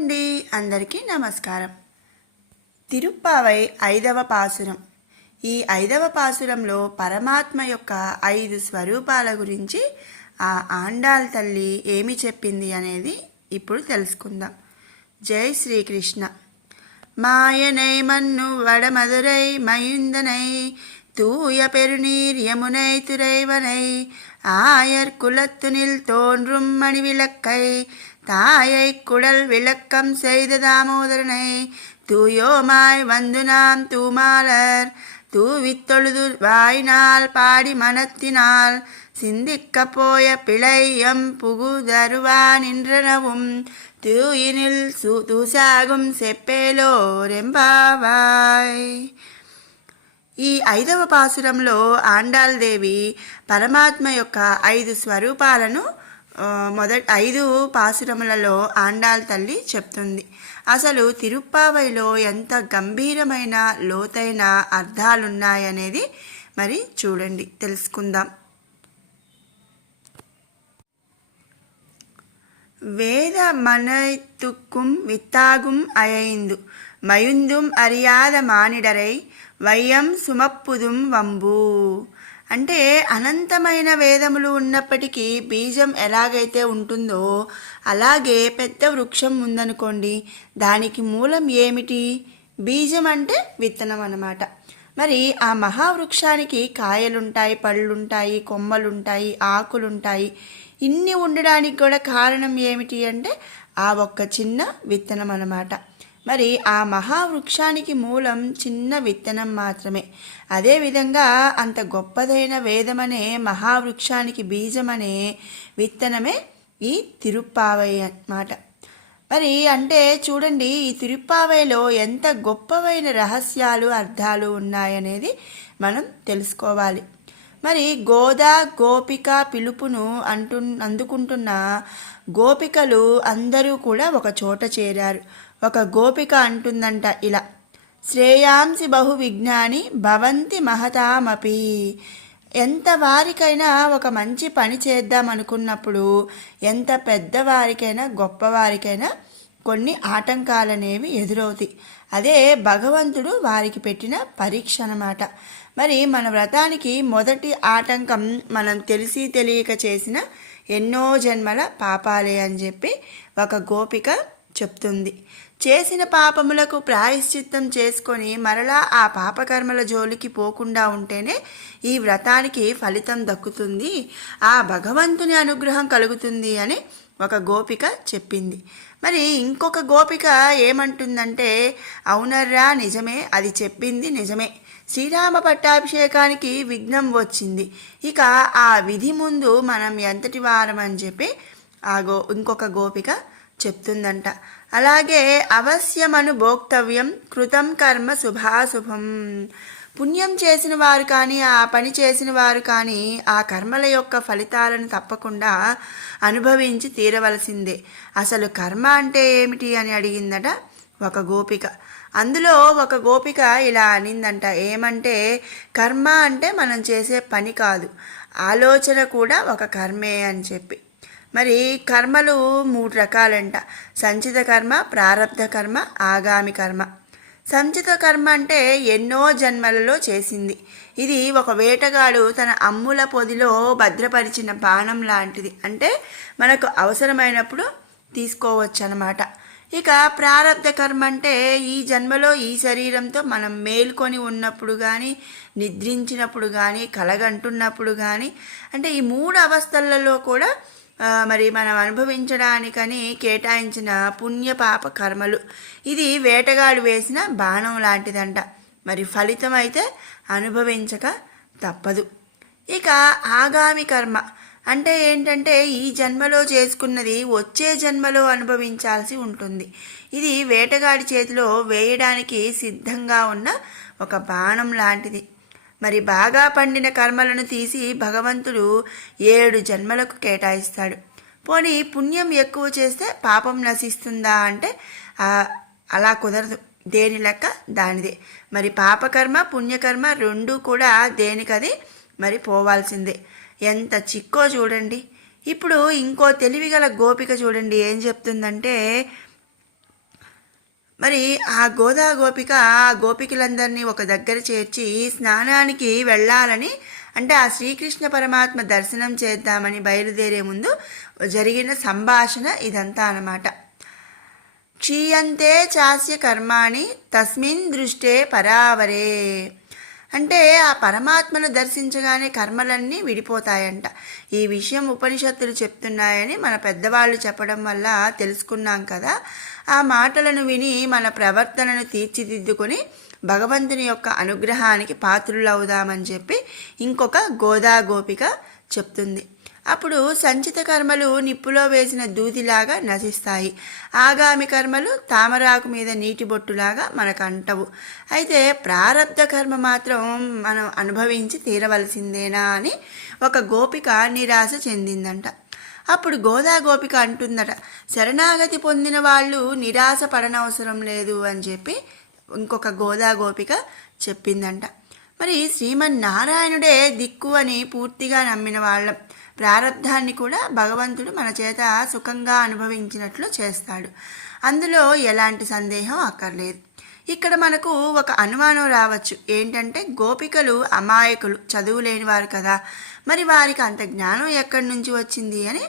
అండి, అందరికీ నమస్కారం. తిరుప్పావై 5వ పాసురం. ఈ 5వ పాసురంలో పరమాత్మ యొక్క 5 స్వరూపాల గురించి ఆ ఆండాళ్ తల్లి ఏమి చెప్పింది అనేది ఇప్పుడు తెలుసుకుందాం. జై శ్రీకృష్ణ. మాయనై మన్ను వడమదురై మయుందనై தூய பெருநீர் யமுனை துறைவனை ஆயர் குலத்துனில் தோன்றும் மணிவிளக்கை தாயை குடல் விளக்கம் செய்த தாமோதரனை தூயோமாய் வந்து நாம் தூமாலர் தூவித்தொழுது வாயினால் பாடி மனத்தினால் சிந்திக்க போய பிழையம் புகுதருவா நின்றனவும் தூயினில் தூசாகும் செப்பேலோరెంబావాయ్. ఈ 5వ పాసురంలో ఆండాళ్ దేవి పరమాత్మ యొక్క 5 స్వరూపాలను 5 పాసురములలో ఆండాళ్ తల్లి చెప్తుంది. అసలు తిరుప్పావైలో ఎంత గంభీరమైన లోతైన అర్థాలున్నాయనేది మరి చూడండి, తెలుసుకుందాం. வேத மனைத்துக்கும் வித்தாகும் அயைந்து மயுந்தும் அறியாத మానిడరై వయ్యం సుమప్పుదుం వంబు. అంటే అనంతమైన వేదములు ఉన్నప్పటికీ బీజం ఎలాగైతే ఉంటుందో అలాగే పెద్ద వృక్షం ఉందనుకోండి, దానికి మూలం ఏమిటి? బీజం అంటే విత్తనం అన్నమాట. మరి ఆ మహావృక్షానికి కాయలుంటాయి, పళ్ళుంటాయి, కొమ్మలుంటాయి, ఆకులుంటాయి. ఇన్ని ఉండడానికి కూడా కారణం ఏమిటి అంటే ఆ ఒక్క చిన్న విత్తనం అన్నమాట. మరి ఆ మహావృక్షానికి మూలం చిన్న విత్తనం మాత్రమే. అదేవిధంగా అంత గొప్పదైన వేదమనే మహావృక్షానికి బీజమనే విత్తనమే ఈ తిరుప్పావై అన్నమాట. మరి అంటే చూడండి, ఈ తిరుప్పావైలో ఎంత గొప్పవైన రహస్యాలు, అర్థాలు ఉన్నాయనేది మనం తెలుసుకోవాలి. మరి గోదా గోపిక పిలుపును అందుకుంటున్న గోపికలు అందరూ కూడా ఒక చోట చేరారు. ఒక గోపిక అంటుందంట ఇలా: శ్రేయాంసి బహు విజ్ఞాని భవంతి మహతామపి. ఎంత వారికైనా ఒక మంచి పని చేద్దాం అనుకున్నప్పుడు, ఎంత పెద్దవారికైనా గొప్పవారికైనా కొన్ని ఆటంకాలనేవి ఎదురవుతాయి. అదే భగవంతుడు వారికి పెట్టిన పరీక్ష అన్నమాట. మరి మన వ్రతానికి మొదటి ఆటంకం మనం తెలిసి తెలియక చేసిన ఎన్నో జన్మల పాపాలే అని చెప్పి ఒక గోపిక చెప్తుంది. చేసిన పాపములకు ప్రాయశ్చిత్తం చేసుకొని మరలా ఆ పాపకర్మల జోలికి పోకుండా ఉంటేనే ఈ వ్రతానికి ఫలితం దక్కుతుంది, ఆ భగవంతుని అనుగ్రహం కలుగుతుంది అని ఒక గోపిక చెప్పింది. మరి ఇంకొక గోపిక ఏమంటుందంటే, అవునర్రా, నిజమే, అది చెప్పింది నిజమే. శ్రీరామ పట్టాభిషేకానికి విఘ్నం వచ్చింది, ఇక ఆ విధి ముందు మనం ఎంతటి వారం అని చెప్పి ఇంకొక గోపిక చెప్తుందంట. అలాగే అవశ్యమను భోక్తవ్యం కృతం కర్మ శుభాశుభం. పుణ్యం చేసిన వారు కానీ, ఆ పని చేసిన వారు కానీ ఆ కర్మల యొక్క ఫలితాలను తప్పకుండా అనుభవించి తీరవలసిందే. అసలు కర్మ అంటే ఏమిటి అని అడిగిందట ఒక గోపిక. అందులో ఒక గోపిక ఇలా అనిందంట, ఏమంటే కర్మ అంటే మనం చేసే పని కాదు, ఆలోచన కూడా ఒక కర్మే అని చెప్పి. మరి కర్మలు 3 రకాలంట: సంచిత కర్మ, ప్రారబ్ధ కర్మ, ఆగామి కర్మ. సంచిత కర్మ అంటే ఎన్నో జన్మలలో చేసింది. ఇది ఒక వేటగాడు తన అమ్ముల పొదిలో భద్రపరిచిన బాణం లాంటిది, అంటే మనకు అవసరమైనప్పుడు తీసుకోవచ్చు అన్నమాట. ఇక ప్రారబ్ధ కర్మ అంటే ఈ జన్మలో ఈ శరీరంతో మనం మేల్కొని ఉన్నప్పుడు కానీ, నిద్రించినప్పుడు కానీ, కలగంటున్నప్పుడు కానీ, అంటే ఈ 3 అవస్థలలో కూడా మరి మనం అనుభవించడానికని కేటాయించిన పుణ్యపాప కర్మలు. ఇది వేటగాడు వేసిన బాణం లాంటిదంట. మరి ఫలితం అయితే అనుభవించక తప్పదు. ఇక ఆగామి కర్మ అంటే ఏంటంటే ఈ జన్మలో చేసుకున్నది వచ్చే జన్మలో అనుభవించాల్సి ఉంటుంది. ఇది వేటగాడి చేతిలో వేయడానికి సిద్ధంగా ఉన్న ఒక బాణం లాంటిది. మరి బాగా పండిన కర్మలను తీసి భగవంతుడు 7 జన్మలకు కేటాయిస్తాడు. పోనీ పుణ్యం ఎక్కువ చేస్తే పాపం నశిస్తుందా అంటే అలా కుదరదు, దేని లెక్క దానిదే. మరి పాపకర్మ పుణ్యకర్మ 2 కూడా దేనికది మరి పోవాల్సిందే. ఎంత చిక్కో చూడండి. ఇప్పుడు ఇంకో తెలివిగల గోపిక చూడండి ఏం చెప్తుందంటే, మరి ఆ గోదా గోపిక ఆ గోపికలందరినీ ఒక దగ్గర చేర్చి స్నానానికి వెళ్ళాలని, అంటే ఆ శ్రీకృష్ణ పరమాత్మ దర్శనం చేద్దామని బయలుదేరే ముందు జరిగిన సంభాషణ ఇదంతా అన్నమాట. క్షీయంతే చాస్య కర్మాణి తస్మిన్ దృష్టే పరావరే. అంటే ఆ పరమాత్మను దర్శించగానే కర్మలన్నీ విడిపోతాయంట. ఈ విషయం ఉపనిషత్తులు చెప్తున్నాయని మన పెద్దవాళ్ళు చెప్పడం వల్ల తెలుసుకున్నాం కదా. ఆ మాటలను విని మన ప్రవర్తనను తీర్చిదిద్దుకొని భగవంతుని యొక్క అనుగ్రహానికి పాత్రులవుదామని చెప్పి ఇంకొక గోదా గోపిక చెప్తుంది. అప్పుడు సంచిత కర్మలు నిప్పులో వేసిన దూదిలాగా నశిస్తాయి. ఆగామి కర్మలు తామరాకు మీద నీటి బొట్టులాగా మనకు అంటవు. అయితే ప్రారబ్ధ కర్మ మాత్రం మనం అనుభవించి తీరవలసిందేనా అని ఒక గోపిక నిరాశ చెందిందంట. అప్పుడు గోదా గోపిక అంటుందట, శరణాగతి పొందిన వాళ్ళు నిరాశ పడనవసరం లేదు అని చెప్పి ఇంకొక గోదా గోపిక చెప్పిందంట. మరి శ్రీమన్నారాయణుడే దిక్కు అని పూర్తిగా నమ్మిన వాళ్ళం ప్రారబ్ధాన్ని కూడా భగవంతుడు మన చేత సుఖంగా అనుభవించినట్లు చేస్తాడు. అందులో ఎలాంటి సందేహం అక్కర్లేదు. ఇక్కడ మనకు ఒక అనుమానం రావచ్చు. ఏంటంటే గోపికలు అమాయకులు, చదువు లేని వారు కదా, మరి వారికి అంత జ్ఞానం ఎక్కడి నుంచి వచ్చింది అని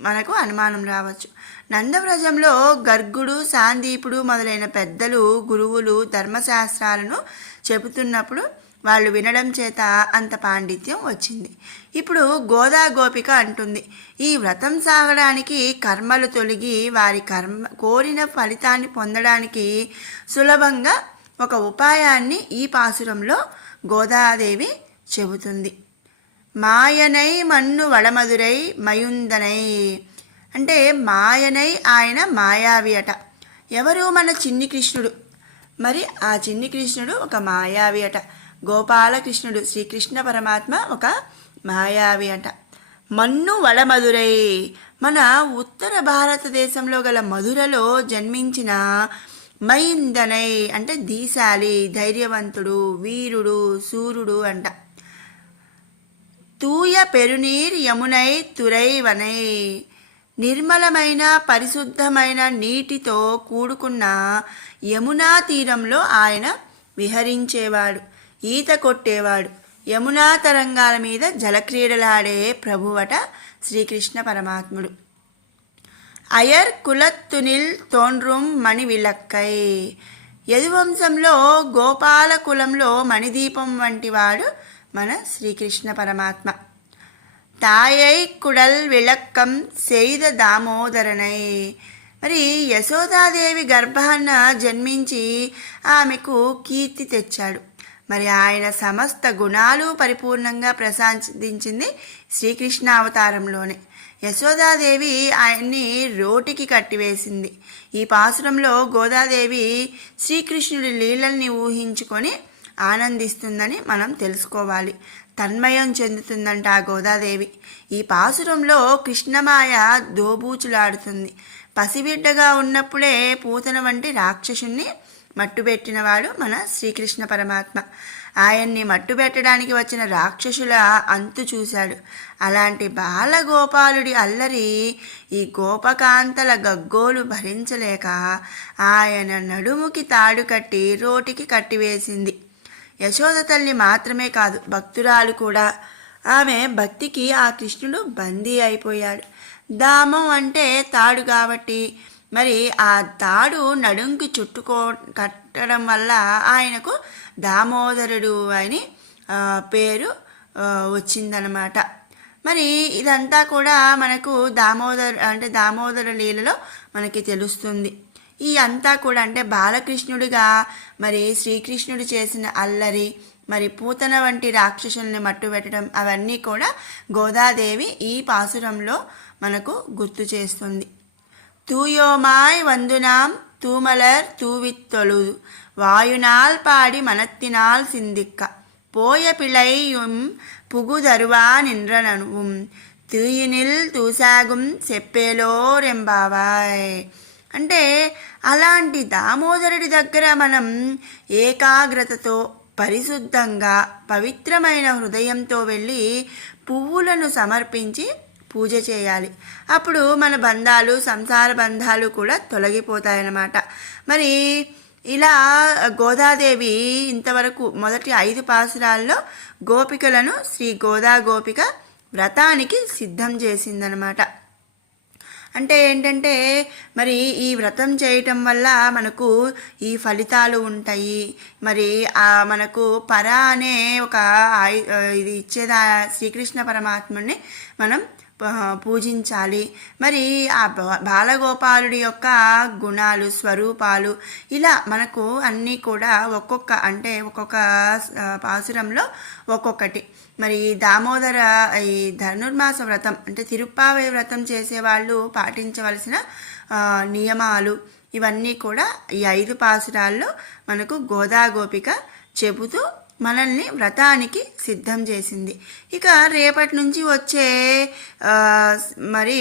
మనకు అనుమానం రావచ్చు. నందవ్రజంలో గర్గుడు, సాందీపుడు మొదలైన పెద్దలు, గురువులు ధర్మశాస్త్రాలను చెబుతున్నప్పుడు వాళ్ళు వినడం చేత అంత పాండిత్యం వచ్చింది. ఇప్పుడు గోదా గోపిక అంటుంది, ఈ వ్రతం సాగడానికి కర్మలు తొలగి వారి కోరిన ఫలితాన్ని పొందడానికి సులభంగా ఒక ఉపాయాన్ని ఈ పాసురంలో గోదాదేవి చెబుతుంది. మాయనై మన్ను వడమదురై మయుందనై. అంటే మాయనై ఆయన మాయావి అట. ఎవరు? మన చిన్ని కృష్ణుడు. మరి ఆ చిన్ని కృష్ణుడు ఒక మాయావి అట. గోపాలకృష్ణుడు శ్రీకృష్ణ పరమాత్మ ఒక మాయావి అంట. మన్ను వడమదురై, మన ఉత్తర భారతదేశంలో గల మధురలో జన్మించిన మైందనై అంటే దీశాలి, ధైర్యవంతుడు, వీరుడు, సూర్యుడు అంట. తూయ పెరునీర్ యమునై తురైవనై, నిర్మలమైన పరిశుద్ధమైన నీటితో కూడుకున్న యమునా తీరంలో ఆయన విహరించేవాడు, ఈత కొట్టేవాడు. యమునా తరంగాల మీద జలక్రీడలాడే ప్రభువట శ్రీకృష్ణ పరమాత్ముడు. అయర్ కులత్తునిల్ తోన్రుం మణి విలక్కై, యదువంశంలో గోపాల కులంలో మణిదీపం వంటి వాడు మన శ్రీకృష్ణ పరమాత్మ. తాయై కుడల్ విళక్కం సెయిద దామోదరనై, మరి యశోదాదేవి గర్భాన జన్మించి ఆమెకు కీర్తి తెచ్చాడు. మరి ఆయన సమస్త గుణాలు పరిపూర్ణంగా ప్రసాదించింది శ్రీకృష్ణ అవతారంలోనే. యశోదాదేవి ఆయన్ని రోటికి కట్టివేసింది. ఈ పాసురంలో గోదాదేవి శ్రీకృష్ణుడి లీలల్ని ఊహించుకొని ఆనందిస్తుందని మనం తెలుసుకోవాలి. తన్మయం చెందుతుందంట ఆ గోదాదేవి. ఈ పాసురంలో కృష్ణమాయ దోబూచులాడుతుంది. పసిబిడ్డగా ఉన్నప్పుడే పూతన వంటి రాక్షసుణ్ణి మట్టుబెట్టినవాడు మన శ్రీకృష్ణ పరమాత్మ. ఆయన్ని మట్టుబెట్టడానికి వచ్చిన రాక్షసుల అంతు చూశాడు. అలాంటి బాలగోపాలుడి అల్లరి ఈ గోపకాంతల గగ్గోలు భరించలేక ఆయన నడుముకి తాడు కట్టి రోటికి కట్టివేసింది. యశోద తల్లి మాత్రమే కాదు, భక్తురాలు కూడా. ఆమె భక్తికి ఆ కృష్ణుడు బందీ అయిపోయాడు. దామం అంటే తాడు కాబట్టి మరి ఆ తాడు నడుంకి కట్టడం వల్ల ఆయనకు దామోదరుడు అని పేరు వచ్చిందనమాట. మరి ఇదంతా కూడా మనకు దామోదర లీలలో మనకి తెలుస్తుంది. ఈ అంతా కూడా అంటే బాలకృష్ణుడిగా మరి శ్రీకృష్ణుడు చేసిన అల్లరి, మరి పూతన వంటి రాక్షసుల్ని మట్టుబెట్టడం, అవన్నీ కూడా గోదాదేవి ఈ పాసురంలో మనకు గుర్తు చేస్తుంది. தூயோமாய் வந்து நாம் தூமலர் தூவித்தொழுது வாயுனால் பாடி மனத்தினால் சிந்திக்க போய பிழையும் புகுதருவா நின்றனவும் తూయినిల్ తూసాగుం చెప్పేలోరెంబావాయ్. అంటే అలాంటి దామోదరుడి దగ్గర మనం ఏకాగ్రతతో పరిశుద్ధంగా పవిత్రమైన హృదయంతో వెళ్ళి పువ్వులను సమర్పించి పూజ చేయాలి. అప్పుడు మన బంధాలు, సంసార బంధాలు కూడా తొలగిపోతాయన్నమాట. మరి ఇలా గోదాదేవి ఇంతవరకు మొదటి 5 పాసురాల్లో గోపికలను శ్రీ గోదా గోపిక వ్రతానికి సిద్ధం చేసిందనమాట. అంటే ఏంటంటే మరి ఈ వ్రతం చేయటం వల్ల మనకు ఈ ఫలితాలు ఉంటాయి. మరి మనకు పర అనే ఒక ఇది ఇచ్చేదా శ్రీకృష్ణ పరమాత్ముని మనం పూజించాలి. మరి ఆ బాలగోపాలుడి యొక్క గుణాలు, స్వరూపాలు ఇలా మనకు అన్నీ కూడా ఒక్కొక్క పాసురంలో ఒక్కొక్కటి. మరి దామోదర ఈ ధనుర్మాస వ్రతం అంటే తిరుప్పావై వ్రతం చేసేవాళ్ళు పాటించవలసిన నియమాలు ఇవన్నీ కూడా ఈ 5 పాసురాల్లో మనకు గోదా గోపిక చెబుతూ మనల్ని వ్రతానికి సిద్ధం చేసింది. ఇక రేపటి నుంచి వచ్చే మరి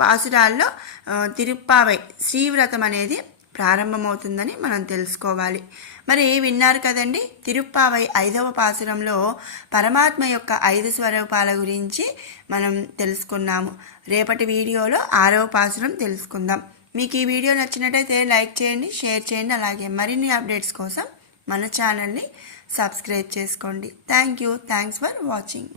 పాసురాల్లో తిరుప్పావై శ్రీవ్రతం అనేది ప్రారంభమవుతుందని మనం తెలుసుకోవాలి. మరి విన్నారు కదండి, తిరుప్పావై 5వ పాసురంలో పరమాత్మ యొక్క 5 స్వరూపాల గురించి మనం తెలుసుకున్నాము. రేపటి వీడియోలో 6వ పాసురం తెలుసుకుందాం. మీకు ఈ వీడియో నచ్చినట్టయితే లైక్ చేయండి, షేర్ చేయండి. అలాగే మరిన్ని అప్డేట్స్ కోసం మన ఛానల్ని సబ్స్క్రైబ్ చేసుకోండి. Thanks for watching.